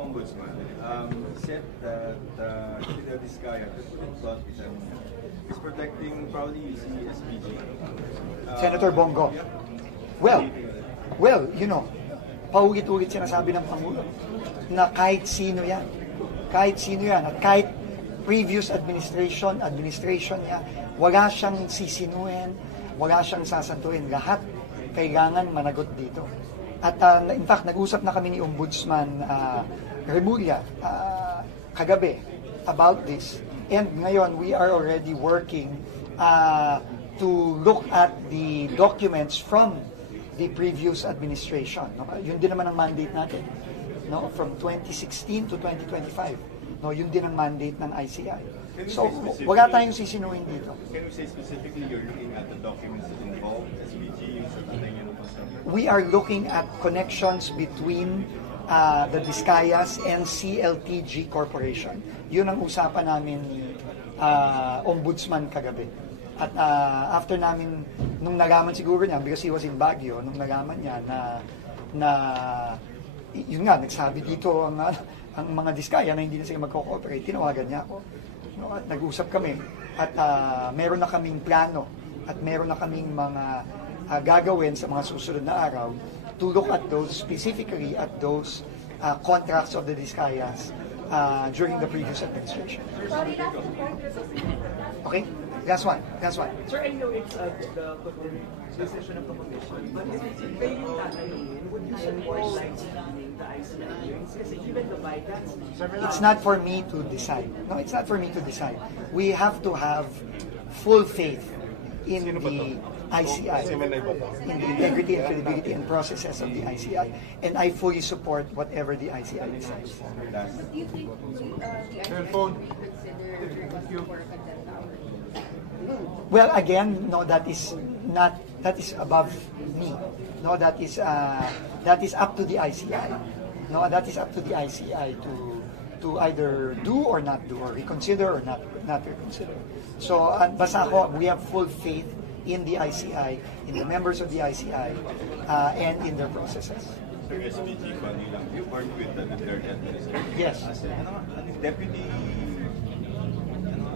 Ombudsman said that Fidel Vizcaya, to put it bluntly, is protecting probably the SPG. Senator Bongo. Well, you know, paulit-ulit sinasabi ng Pangulo na kahit sino yan, at kahit previous administration niya, wala siyang sisinuhin, wala siyang sasantuin. Lahat kailangan managot dito. At in fact, nag-usap na kami ni Ombudsman Remulla kagabi about this. And ngayon, we are already working to look at the documents from the previous administration. No? Yun din naman ang mandate natin. No? From 2016 to 2025. No? Yun din ang mandate ng ICI. So, wala tayong sisinuhin dito. Can you say specifically you're looking at the documents that involve SPG? We are looking at connections between the Vizcayas and CLTG Corporation. Yun ang usapan namin ni Ombudsman kagabi. At after namin, nung nalaman siguro niya, because he was in Baguio, nung nalaman niya na yun nga, nagsabi dito ang mga Vizcaya na hindi na sila magko-cooperate, tinawagan niya ako. No, at nag-usap kami. At meron na kaming plano at meron na kaming mga gagawin sa mga susunod na araw to look at those, specifically at those contracts of the Vizcayas during the previous administration. Okay? Last one. Sir, I know it's the decision of the commission, but if kayo yung tatanungin, would you support lightning the ICI hearings? Kasi given the bypass, it's not for me to decide. No, it's not for me to decide. We have to have full faith in the ICI, in the integrity and credibility and processes of the ICI, and I fully support whatever the ICI decides. But do you think the ICI will consider for contempt power? Well, again, no, that is above me. No, that is up to the ICI. No, that is up to the ICI to either do or not do, or reconsider or not reconsider. So, basta ako, we have full faith in the ICI, in the members of the ICI, and in their processes. Sir, SPG, you worked with the third administration. Yes. As a deputy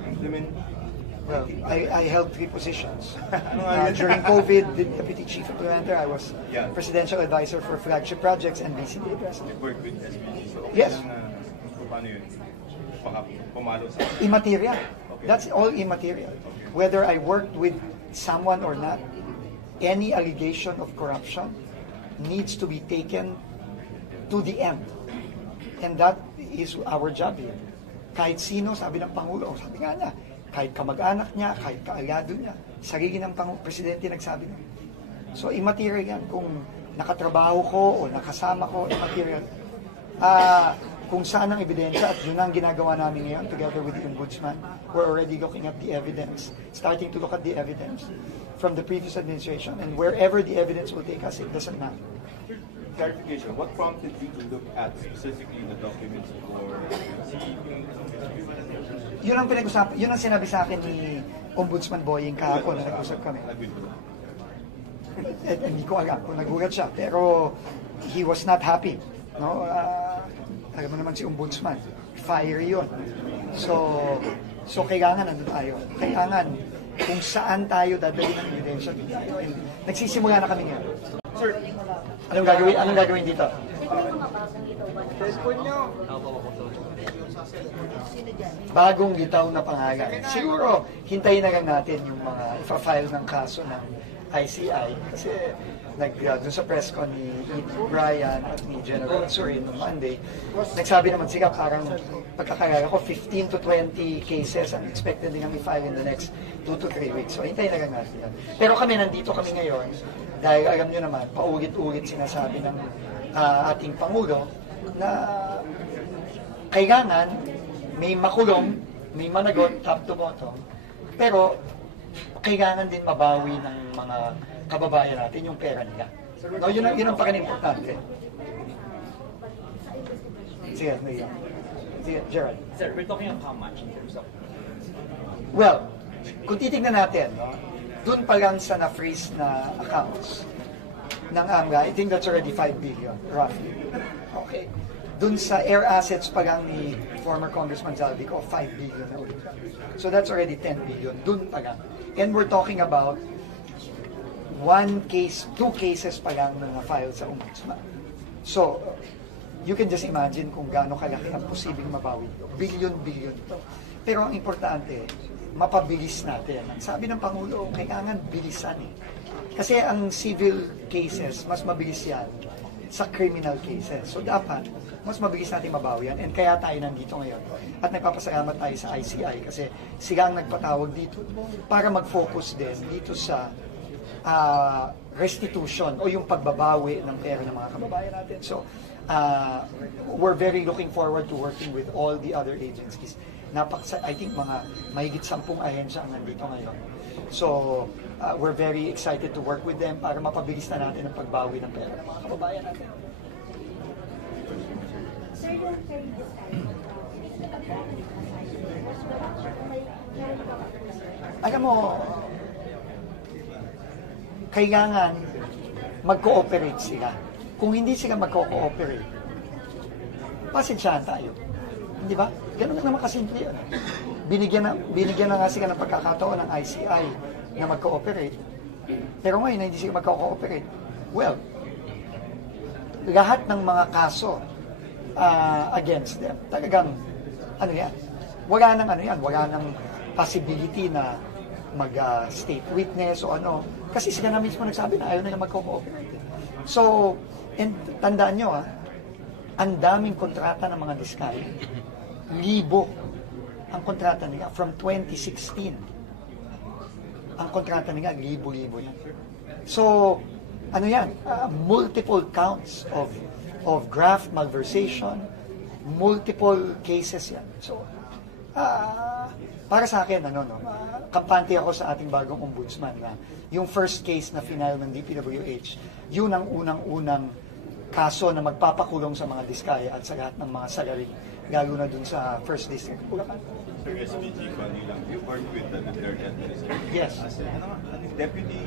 implement. Well, I held 3 positions. During COVID, the Deputy Chief Implementer, I was Presidential Advisor for Flagship Projects and BCD President. You worked with SPG, so yes. Paano yun? Pumalo sa... Immaterial. That's all immaterial. Whether I worked with someone or not, any allegation of corruption needs to be taken to the end. And that is our job here. Kahit sino, sabi ng Pangulo, sabi nga niya, kahit kamag-anak niya, kahit kaalyado niya, sarili ng Presidente nagsabi niya. So, immaterial yan. Kung nakatrabaho ko o nakasama ko, immaterial. Kung saan ang ebidensya, at yun ang ginagawa namin ngayon, together with the Ombudsman, we're already looking at the evidence, starting to look at the evidence from the previous administration, and wherever the evidence will take us, it doesn't matter. Clarification, what prompted you to look at specifically the documents for Yun ang pinag-usapan, yun ang sinabi sa akin ni Ombudsman Boying kahapon na nag-usap kami. Hindi ko alam kung nagulat siya, pero he was not happy. No? Alam mo naman si Ombudsman, fire yun. So kailangan nandun tayo. Kailangan kung saan tayo dadali ng ebidensya. Nagsisimula na kami ngayon. Sir, anong gagawin dito? Bagong bitaw na pangalan. Siguro, hintayin na lang natin yung mga ipa-file ng kaso ng ICI. Kasi doon sa press con ni Brian at ni General Surin noong Monday, nagsabi naman sila parang pagkakalala ko, 15 to 20 cases ang expected nilang i-file in the next 2 to 3 weeks. So, hintayin na lang natin yan. Pero nandito kami ngayon, dahil alam nyo naman, paulit-ulit sinasabi ng ating Pangulo na kailangan may makulong, may managot, top to bottom, pero kailangan din mabawi ng mga kababayan natin yung pera nila. No, yun ang paka-importante. Sige, Gerald. sir, we're talking of how much in terms of... Well, kung titignan natin, no, dun pa lang sa na-freeze na accounts ng AMGA, I think that's already 5 billion, roughly. Okay. dun sa air assets pa lang ni former Congressman Zaldico, 5 billion na ulit. So that's already 10 billion, dun pa lang. And we're talking about 1 case, 2 cases pa lang na na-file sa Ombudsman. So, you can just imagine kung gaano kalaki ang posibleng mabawi. Billion-billion ito. Pero ang importante, mapabilis natin. Ang sabi ng Pangulo, kailangan bilisan eh. Kasi ang civil cases, mas mabilis yan sa criminal cases. So dapat, mas mabilis natin mabawi yan. And kaya tayo nandito ngayon. At nagpapasalamat tayo sa ICI kasi sila ang nagpatawag dito para mag-focus din dito sa restitution o yung pagbabawi ng pera ng mga kababayan natin. So, we're very looking forward to working with all the other agencies. I think mahigit 10 ahensya ang nandito ngayon. So, we're very excited to work with them para mapabilis na natin ang pagbawi ng pera ng mga kababayan natin. Sir, yung kay Alam mo, kailangan mag-cooperate sila. Kung hindi sila mag-cooperate, pasensyahan tayo. Di ba? Ganun lang naman kasimple yun. Binigyan na nga sila ng pagkakataon ng ICI na mag-cooperate. Pero ngayon na hindi sila mag-cooperate. Well, lahat ng mga kaso against them, talagang, wala nang possibility na mag-state witness o ano. Kasi sila na mismo nagsabi na ayaw nila mag-cooperate. So, and tandaan nyo ang daming kontrata ng mga diskaya. Libo ang kontrata nila from 2016. Ang kontrata nila, libo-libo yan. So, multiple counts of graft malversation, multiple cases yan. So, para sa akin, kampante ako sa ating bagong ombudsman na yung first case na final ng DPWH, yun ang unang-unang kaso na magpapakulong sa mga diskaya at sa lahat ng mga salary, lalo na dun sa first district. Bulacan. Sir, SPG, lang, you work with the Duterte administration. Yes. As deputy,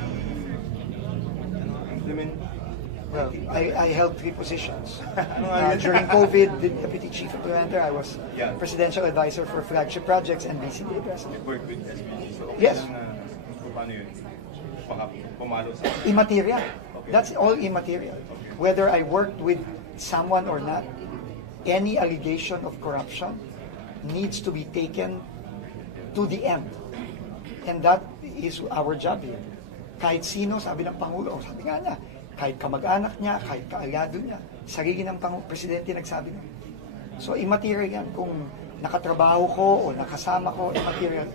implement. Well, I held 3 positions. During COVID, the Deputy Chief Implementer, I was Presidential Advisor for Flagship Projects and BCD President. You work with SPG, so yes. Paano yun? Pumalo sa... Immaterial. Okay. That's all immaterial. Whether I worked with someone or not, any allegation of corruption needs to be taken to the end. And that is our job here. Kahit sino, sabi ng Pangulo, sabi nga niya, kahit kamag-anak niya, kahit kaalyado niya, sarili ng Presidente nagsabi niya. So, immaterial yan. Kung nakatrabaho ko o nakasama ko, immaterial.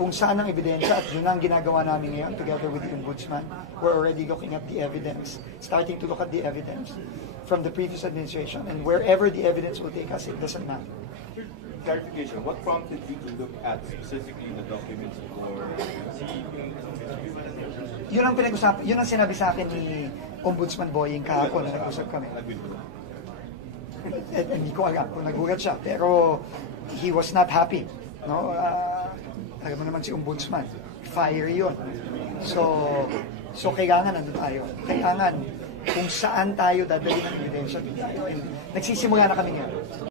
Kung saan ang ebidensya, at yun ang ginagawa namin ngayon together with the Ombudsman, we're already looking at the evidence, starting to look at the evidence from the previous administration, and wherever the evidence will take us, it doesn't matter. Clarification, what prompted you to look at specifically the documents for Yun ang pinag-usapan, yun ang sinabi sa akin ni Ombudsman Boying kahapon na nag-usap kami. Hindi ko alam kung nagulat siya, pero he was not happy. No? Alam mo naman si Ombudsman, fiery yun. So kailangan nandun tayo. Kailangan kung saan tayo dadali ng ebidensya. Nagsisimula na kami ngayon.